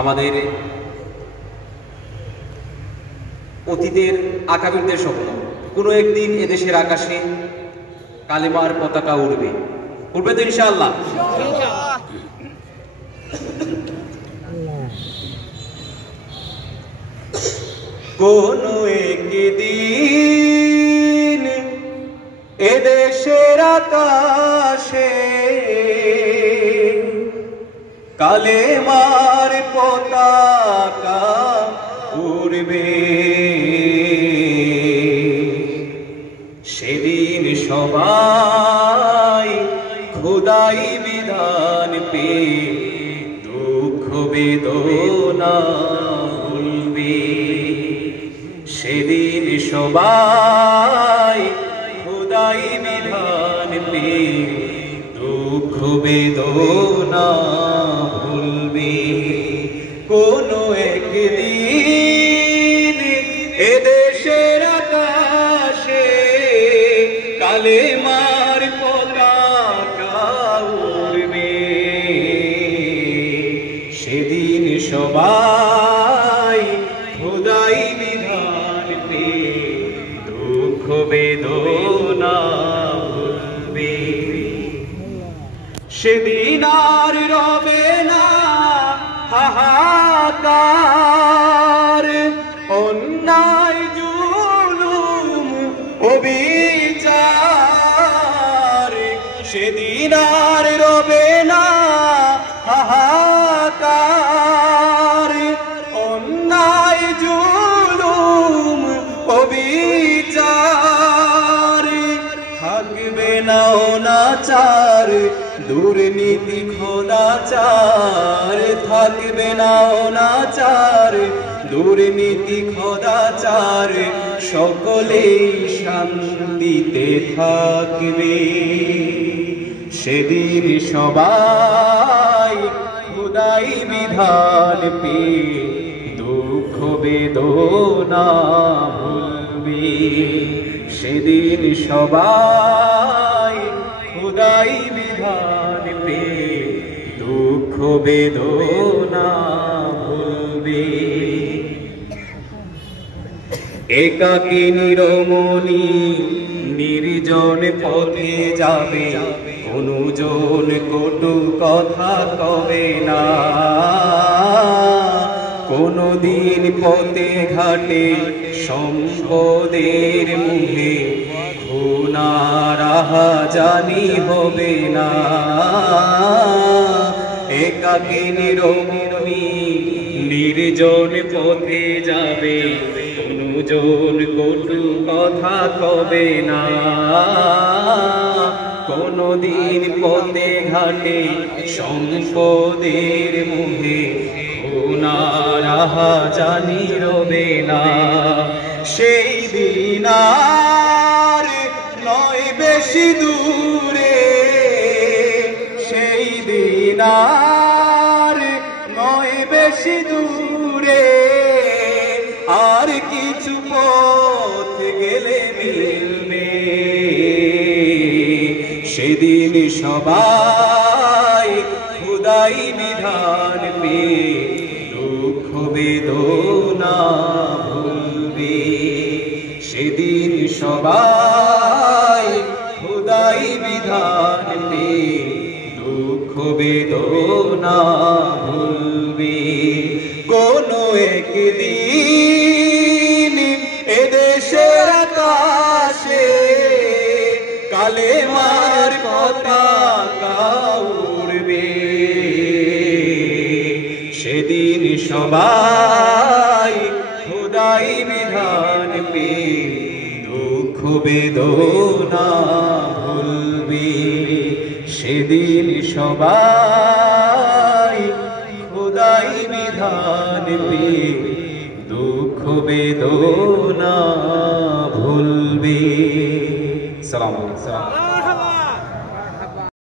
আমাদের অতীতের আকাবিরদের স্বপ্ন কোনো একদিন এদেশের আকাশে কালেমার পতাকা উড়বে, উড়বে তো ইনশাআল্লাহ। কোনো একদিন এদেশের আকাশে কালেমার পতাকা উড়বে, সেদিন সবাই খোদাই বিধান পেয়ে দুঃখ বেদনা ভুলবে, সেদিন সবাই খোদাই বিধান পেয়ে দুঃখ বেদনা ভুলবে। কোনো একদিন এদেশের আকাশে কালেমার পতাকা উড়বে, সেদিন সবাই খোদাই বিধান পেয়ে দুঃখ বেদনা ভুলবে, সেদিন আর রবে না হাহাকার, অন্যায় জুলুম অবিচার, সেদিন আর রবে না হাহাকার, অন্যায় জুলুম অবিচার, থাকবে না অনাচার দুর্নীতি খোদাচার, থাকবে না অনাচার দুর্নীতি খোদাচার, সকলেই শান্তিতে থাকবে, সেদিন সবাই খোদাই বিধান পেয়ে দুঃখ বেদনা ভুলবে, সেদিন সবাই খোদাই বিধান পেয়ে দুঃখ বেদনা ভুলবে। একাকী নিরমণি নির্জন পথে যাবে, অনুজন কটু কথা কবে না, কোনদিন পথে ঘাটে সম্পদের মুখে রাহাজানি হবে না, একাকী নিরমণি নির্জন পথে যাবে, অনুজন কটু কথা কবে না, কোনদিন পথে ঘাটে সম্পদের মুখে রাহাজানি রবে না, সেই দিন আর নয় বেশি দূরে, সেই দিন আর নয় বেশি দূরে, আর কিছু পথ গেলে মিলবে, সেদিন সবাই খোদাই বিধান পেয়ে দুঃখ বেদনা ভুলবে, সেদিন সবাই খোদাই বিধান পেয়ে দুঃখ বেদনা ভুলবে। কোনো একদিন এদেশের আকাশে কালেমার পতাকা উড়বে, সেদিন সবাই খোদাই বিধান পেয়ে দুঃখ বেদনা ভুলবে, সেদিন সবাই খোদাই বিধান পেয়ে দুঃখ বেদনা ভুলবে। সালাম আলাইকুম।